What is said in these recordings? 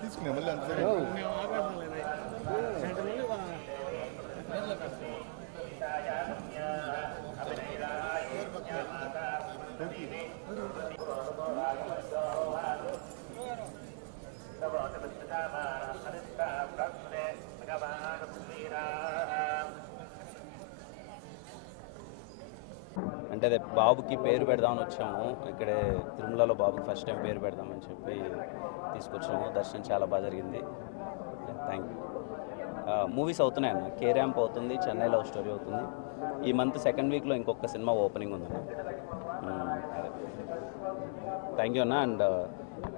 తీసుకునే మళ్ళీ అంత అంటే అదే బాబుకి పేరు పెడదామని వచ్చాము. ఇక్కడే తిరుమలలో బాబుకి ఫస్ట్ టైం పేరు పెడదామని చెప్పి తీసుకొచ్చాము. దర్శనం చాలా బాగా జరిగింది. Thank you. మూవీస్ అవుతున్నాయన్న. కే ర్యాంప్ అవుతుంది, చెన్నై లవ్ స్టోరీ అవుతుంది. ఈ మంత్ సెకండ్ వీక్లో ఇంకొక సినిమా ఓపెనింగ్ ఉందన్న. అదే థ్యాంక్ యూ అన్న. అండ్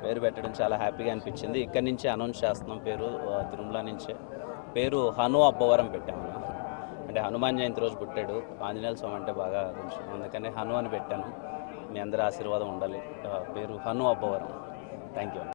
పేరు పెట్టడం చాలా హ్యాపీగా అనిపించింది. ఇక్కడి నుంచే అనౌన్స్ చేస్తున్నాం పేరు, తిరుమల నుంచే. పేరు హను అబ్బవరం పెట్టామన్న. అంటే హనుమాన్ జయంతి రోజు పుట్టాడు. ఆంజనేయ స్వామి అంటే బాగా కొంచెం, అందుకని హను అని పెట్టాను. మీ అందరి ఆశీర్వాదం ఉండాలి. పేరు హను అబ్బవరం. Thank you.